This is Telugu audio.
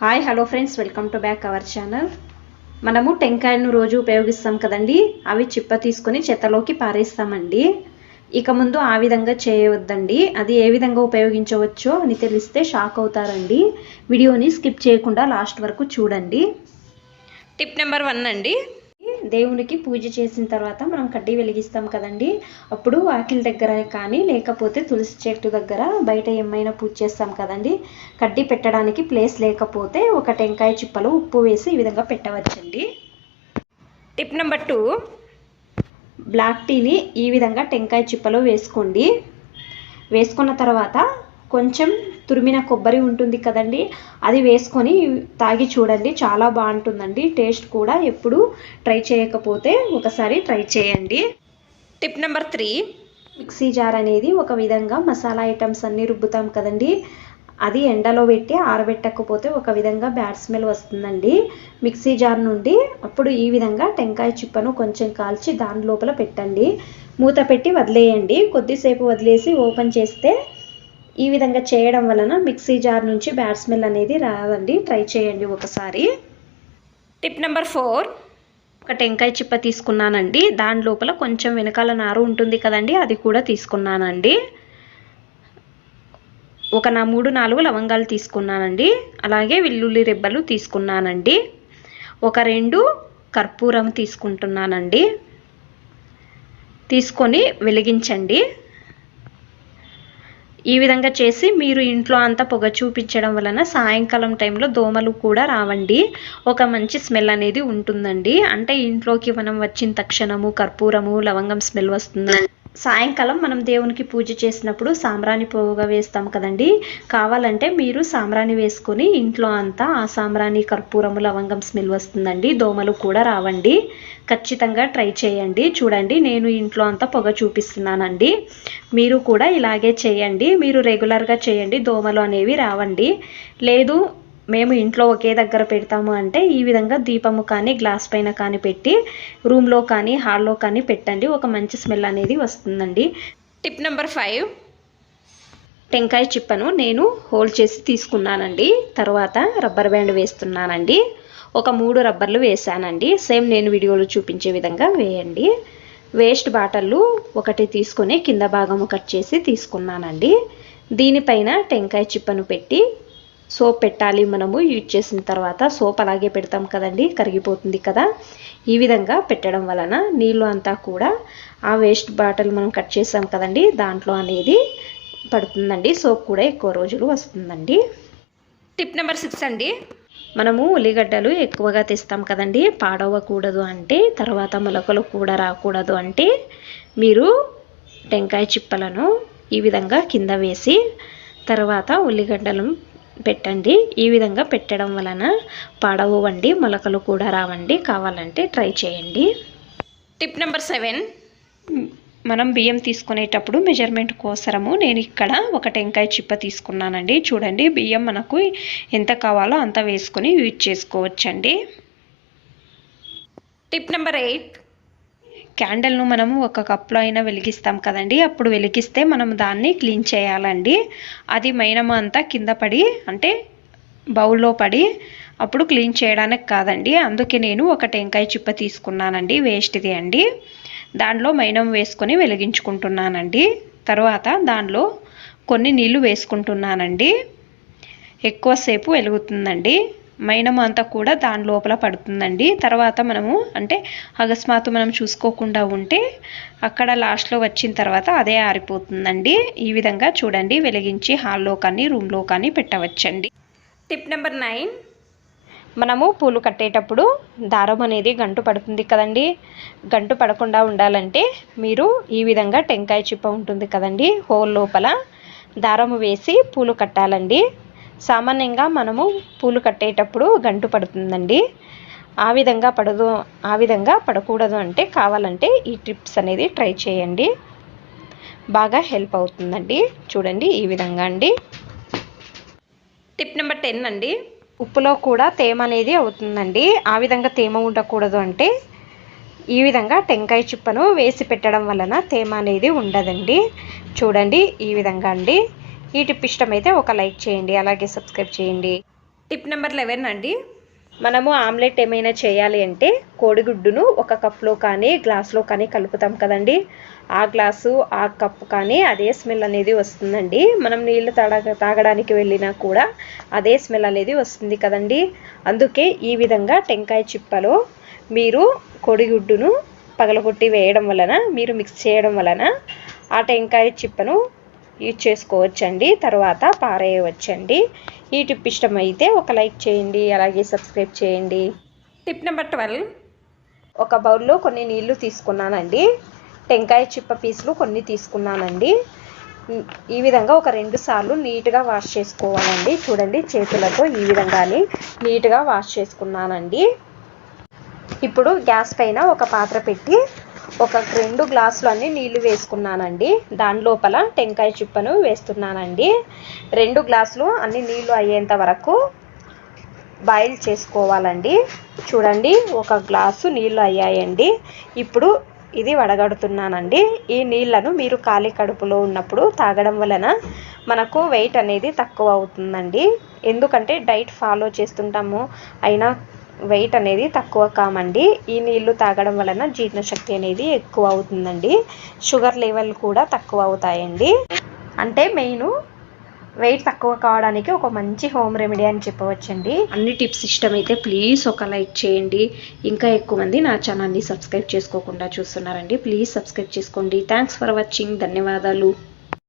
Hi hello friends welcome to back our channel మనము టెంకాయను రోజు ఉపయోగిస్తాం కదండి. అవి చిప్ప తీసుకొని చెత్తలోకి పారేస్తామండి. ఇక ముందు ఆ విధంగా చేయవద్దండి. అది ఏ విధంగా ఉపయోగించవచ్చో అని తెలిస్తే షాక్ అవుతారండి. వీడియోని స్కిప్ చేయకుండా లాస్ట్ వరకు చూడండి. టిప్ నెంబర్ వన్ అండి. దేవునికి పూజ చేసిన తర్వాత మనం కడ్డీ వెలిగిస్తాం కదండి. అప్పుడు వాకిలి దగ్గర కానీ లేకపోతే తులసి చెట్టు దగ్గర బయట ఏమైనా పూజ చేస్తాం కదండి. కడ్డీ పెట్టడానికి ప్లేస్ లేకపోతే ఒక టెంకాయ చిప్పలు ఉప్పు వేసి ఈ విధంగా పెట్టవచ్చండి. Tip number two. బ్లాక్ టీని ఈ విధంగా టెంకాయ చిప్పలో వేసుకోండి. వేసుకున్న తర్వాత కొంచెం తురిమిన కొబ్బరి ఉంటుంది కదండి అది వేసుకొని తాగి చూడండి చాలా బాగుంటుందండి. టేస్ట్ కూడా ఎప్పుడు ట్రై చేయకపోతే ఒకసారి ట్రై చేయండి. Tip number three. Mixie jar అనేది ఒక విధంగా మసాలా ఐటమ్స్ అన్నీ రుబ్బుతాం కదండి. అది ఎండలో పెట్టి ఆరబెట్టకపోతే ఒక విధంగా బ్యాడ్ స్మెల్ వస్తుందండి. మిక్సీ జార్ నుండి అప్పుడు ఈ విధంగా టెంకాయ చిప్పను కొంచెం కాల్చి దాని లోపల పెట్టండి. మూత పెట్టి వదిలేయండి. కొద్దిసేపు వదిలేసి ఓపెన్ చేస్తే ఈ విధంగా చేయడం వలన మిక్సీ జార్ నుంచి బ్యాడ్ స్మెల్ అనేది రాదండి. ట్రై చేయండి ఒకసారి. టిప్ నెంబర్ ఫోర్ ఒక టెంకాయ చిప్ప తీసుకున్నానండి. దాని లోపల కొంచెం వెనకాల నారు ఉంటుంది కదండి అది కూడా తీసుకున్నానండి. ఒక నా మూడు నాలుగు లవంగాలు తీసుకున్నానండి. అలాగే వెల్లుల్లి రెబ్బలు తీసుకున్నానండి. ఒక రెండు కర్పూరం తీసుకుంటున్నానండి. తీసుకొని వెలిగించండి. ఈ విధంగా చేసి మీరు ఇంట్లో అంతా పొగ చూపించడం వలన సాయంకాలం టైంలో దోమలు కూడా రావండి. ఒక మంచి స్మెల్ అనేది ఉంటుందండి. అంటే ఇంట్లోకి మనం వచ్చిన తక్షణము కర్పూరము లవంగం స్మెల్ వస్తుందండి. సాయంకాలం మనం దేవునికి పూజ చేసినప్పుడు సాంబ్రాణి పొగ వేస్తాం కదండి. కావాలంటే మీరు సాంబ్రాణి వేసుకొని ఇంట్లో అంతా ఆ సాంబ్రాణి కర్పూరము లవంగం స్మెల్ వస్తుందండి. దోమలు కూడా రావండి. ఖచ్చితంగా ట్రై చేయండి. చూడండి నేను ఇంట్లో అంతా పొగ చూపిస్తున్నానండి. మీరు కూడా ఇలాగే చేయండి. మీరు రెగ్యులర్గా చేయండి. దోమలు అనేవి రావండి. లేదు మేము ఇంట్లో ఒకే దగ్గర పెడతాము అంటే ఈ విధంగా దీపము కానీ గ్లాస్ పైన కానీ పెట్టి రూమ్లో కానీ హాల్లో కానీ పెట్టండి. ఒక మంచి స్మెల్ అనేది వస్తుందండి. టిప్ నెంబర్ ఫైవ్ టెంకాయ చిప్పను నేను హోల్డ్ చేసి తీసుకున్నానండి. తర్వాత రబ్బర్ బ్యాండ్ వేస్తున్నానండి. ఒక మూడు రబ్బర్లు వేసానండి సేమ్ నేను వీడియోలో చూపించే విధంగా వేయండి. వేస్ట్ బాటళ్ళు ఒకటి తీసుకొని కింద భాగము కట్ చేసి తీసుకున్నానండి. దీనిపైన టెంకాయ చిప్పను పెట్టి సోప్ పెట్టాలి మనము యూజ్ చేసిన తర్వాత సోప్ అలాగే పెడతాం కదండి కరిగిపోతుంది కదా. ఈ విధంగా పెట్టడం వలన నీళ్ళు అంతా కూడా ఆ వేస్ట్ బాటిల్ మనం కట్ చేసాం కదండి దాంట్లో అనేది పడుతుందండి. సోప్ కూడా ఎక్కువ రోజులు వస్తుందండి. టిప్ నెంబర్ సిక్స్ అండి. మనము ఉల్లిగడ్డలు ఎక్కువగా తెస్తాం కదండి పాడవకూడదు అంటే తర్వాత మొలకలు కూడా రాకూడదు అంటే మీరు టెంకాయ చిప్పలను ఈ విధంగా కింద వేసి తర్వాత ఉల్లిగడ్డలను పెట్టండి. ఈ విధంగా పెట్టడం వలన పాడవండి మొలకలు కూడా రావండి. కావాలంటే ట్రై చేయండి. టిప్ నెంబర్ సెవెన్ మనం బియ్యం తీసుకునేటప్పుడు మెజర్మెంట్ కోసరము నేను ఇక్కడ ఒక టెంకాయ చిప్ప తీసుకున్నానండి. చూడండి బియ్యం మనకు ఎంత కావాలో అంత వేసుకొని యూజ్ చేసుకోవచ్చండి. టిప్ నెంబర్ ఎయిట్ క్యాండిల్ను మనము ఒక కప్లో అయినా వెలిగిస్తాం కదండి. అప్పుడు వెలిగిస్తే మనం దాన్ని క్లీన్ చేయాలండి. అది మైనము అంతా కింద పడి అంటే బౌల్లో పడి అప్పుడు క్లీన్ చేయడానికి కాదండి. అందుకే నేను ఒక టెంకాయ చిప్ప తీసుకున్నానండి వేస్ట్ది అండి. దానిలో మైనం వేసుకొని వెలిగించుకుంటున్నానండి. తర్వాత దానిలో కొన్ని నీళ్ళు వేసుకుంటున్నానండి. ఎక్కువసేపు వెలుగుతుందండి. మైనం అంతా కూడా దాని లోపల పడుతుందండి. తర్వాత మనము అంటే అకస్మాత్తు మనం చూసుకోకుండా ఉంటే అక్కడ లాస్ట్లో వచ్చిన తర్వాత అదే ఆరిపోతుందండి. ఈ విధంగా చూడండి. వెలిగించి హాల్లో కానీ రూమ్లో కానీ పెట్టవచ్చండి. టిప్ నెంబర్ నైన్ మనము పూలు కట్టేటప్పుడు దారం అనేది గంటు పడుతుంది కదండి. గంటు పడకుండా ఉండాలంటే మీరు ఈ విధంగా టెంకాయ చిప్ప ఉంటుంది కదండి. హోల్ లోపల దారము వేసి పూలు కట్టాలండి. సామాన్యంగా మనము పూలు కట్టేటప్పుడు గంటు పడుతుందండి. ఆ విధంగా పడదు ఆ విధంగా పడకూడదు అంటే కావాలంటే ఈ ట్రిప్స్ అనేది ట్రై చేయండి. బాగా హెల్ప్ అవుతుందండి. చూడండి ఈ విధంగా అండి. టిప్ నెంబర్ టెన్ అండి. ఉప్పులో కూడా తేమ అనేది అవుతుందండి. ఆ విధంగా తేమ ఉండకూడదు అంటే ఈ విధంగా టెంకాయ చిప్పను వేసి పెట్టడం వలన తేమ అనేది ఉండదండి. చూడండి ఈ విధంగా అండి. ఈ టిప్ ఇష్టమైతే ఒక లైక్ చేయండి అలాగే సబ్స్క్రైబ్ చేయండి. టిప్ నెంబర్ లెవెన్ అండి. మనము ఆమ్లెట్ ఏమైనా చేయాలి అంటే కోడిగుడ్డును ఒక కప్లో కానీ గ్లాస్లో కానీ కలుపుతాం కదండి. ఆ గ్లాసు ఆ కప్పు కానీ అదే స్మెల్ అనేది వస్తుందండి. మనం నీళ్ళు తాగ తాగడానికి వెళ్ళినా కూడా అదే స్మెల్ అనేది వస్తుంది కదండి. అందుకే ఈ విధంగా టెంకాయ చిప్పలో మీరు కోడిగుడ్డును పగలగొట్టి వేయడం వలన మీరు మిక్స్ చేయడం వలన ఆ టెంకాయ చిప్పను యూజ్ చేసుకోవచ్చండి. తర్వాత పారేయవచ్చండి. ఈ టిప్ ఇష్టమైతే ఒక లైక్ చేయండి అలాగే సబ్స్క్రైబ్ చేయండి. Tip number twelve. ఒక బౌల్లో కొన్ని నీళ్ళు తీసుకున్నానండి. టెంకాయ చిప్ప పీసులు కొన్ని తీసుకున్నానండి. ఈ విధంగా ఒక రెండు సార్లు నీట్గా వాష్ చేసుకోవాలండి. చూడండి చేతులతో ఈ విధంగాని నీట్గా వాష్ చేసుకున్నానండి. ఇప్పుడు గ్యాస్ పైన ఒక పాత్ర పెట్టి ఒక రెండు గ్లాసులు అన్ని నీళ్ళు వేసుకున్నానండి. దాని లోపల టెంకాయ చిప్పను వేస్తున్నానండి. రెండు గ్లాసులు అన్ని నీళ్ళు అయ్యేంత వరకు బాయిల్ చేసుకోవాలండి. చూడండి ఒక గ్లాసు నీళ్ళు అయ్యాయండి. ఇప్పుడు ఇది వడగడుతున్నానండి. ఈ నీళ్ళను మీరు ఖాళీ కడుపులో ఉన్నప్పుడు తాగడం వలన మనకు వెయిట్ అనేది తక్కువ అవుతుందండి. ఎందుకంటే డైట్ ఫాలో చేస్తుంటాము. అయినా వెయిట్ అనేది తక్కువ కామండి. ఈ నీళ్ళు తాగడం వలన జీర్ణశక్తి అనేది ఎక్కువ అవుతుందండి. షుగర్ లెవెల్ కూడా తక్కువ అవుతాయండి. అంటే మెయిన్ వెయిట్ తక్కువ కావడానికి ఒక మంచి హోమ్ రెమెడీ అని చెప్పవచ్చండి. అన్ని టిప్స్ ఇష్టం అయితే ప్లీజ్ ఒక లైక్ చేయండి. ఇంకా ఎక్కువ మంది నా ఛానల్ని సబ్స్క్రైబ్ చేసుకోకుండా చూస్తున్నారండి. ప్లీజ్ సబ్స్క్రైబ్ చేసుకోండి. థ్యాంక్స్ ఫర్ వాచింగ్ ధన్యవాదాలు.